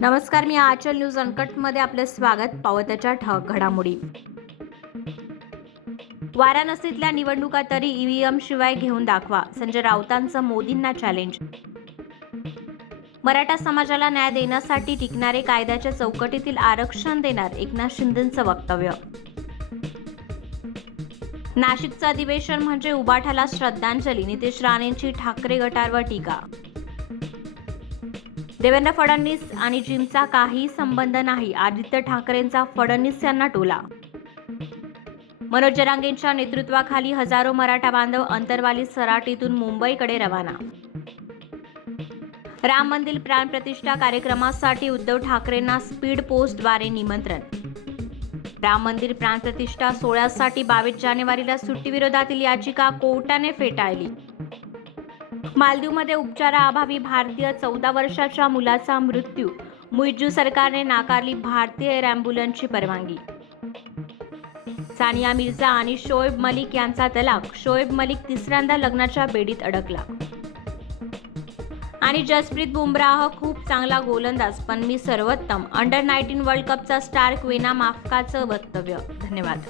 नमस्कार, मी आचल न्यूज अनकटमध्ये आपले स्वागत. पावत्याच्या ठळक घडामोडी. वाराणसीतल्या निवडणुका तरी ईव्हीएम शिवाय घेऊन दाखवा, संजय राऊतांचं मोदींना चॅलेंज. मराठा समाजाला न्याय देण्यासाठी टिकणारे कायद्याच्या चौकटीतील आरक्षण देणार, एकनाथ शिंदेंचं वक्तव्य. नाशिकचं अधिवेशन म्हणजे उबाठाला श्रद्धांजली, नितेश राणेंची ठाकरे गटावर टीका. देवेंद्र फडणवीस आणि जिमचा काही संबंध नाही, आदित्य ठाकरेंचा फडणवीस यांना टोला. मनोज जरांगेंच्या नेतृत्वाखाली हजारो मराठा बांधव अंतरवाली सराटीतून मुंबईकडे रवाना. राम मंदिर प्राणप्रतिष्ठा कार्यक्रमासाठी उद्धव ठाकरेंना स्पीड पोस्टद्वारे निमंत्रण. राम मंदिर प्राणप्रतिष्ठा सोहळ्यासाठी 22 जानेवारीला सुट्टीविरोधातील याचिका कोर्टाने फेटाळली. मालदीवमध्ये उपचाराअभावी भारतीय 14 वर्षाच्या मुलाचा मृत्यू, मुइज्जू सरकारने नाकारली भारतीय एअर अँब्युलन्सची परवानगी. सानिया मिर्झा आणि शोएब मलिक यांचा तलाक, शोएब मलिक तिसऱ्यांदा लग्नाच्या बेडीत अडकला. आणि जसप्रीत बुमराह खूप चांगला गोलंदाज, पण मी सर्वोत्तम. अंडर 19 वर्ल्ड कपचा स्टार क्वेना माफकाचं वक्तव्य. धन्यवाद.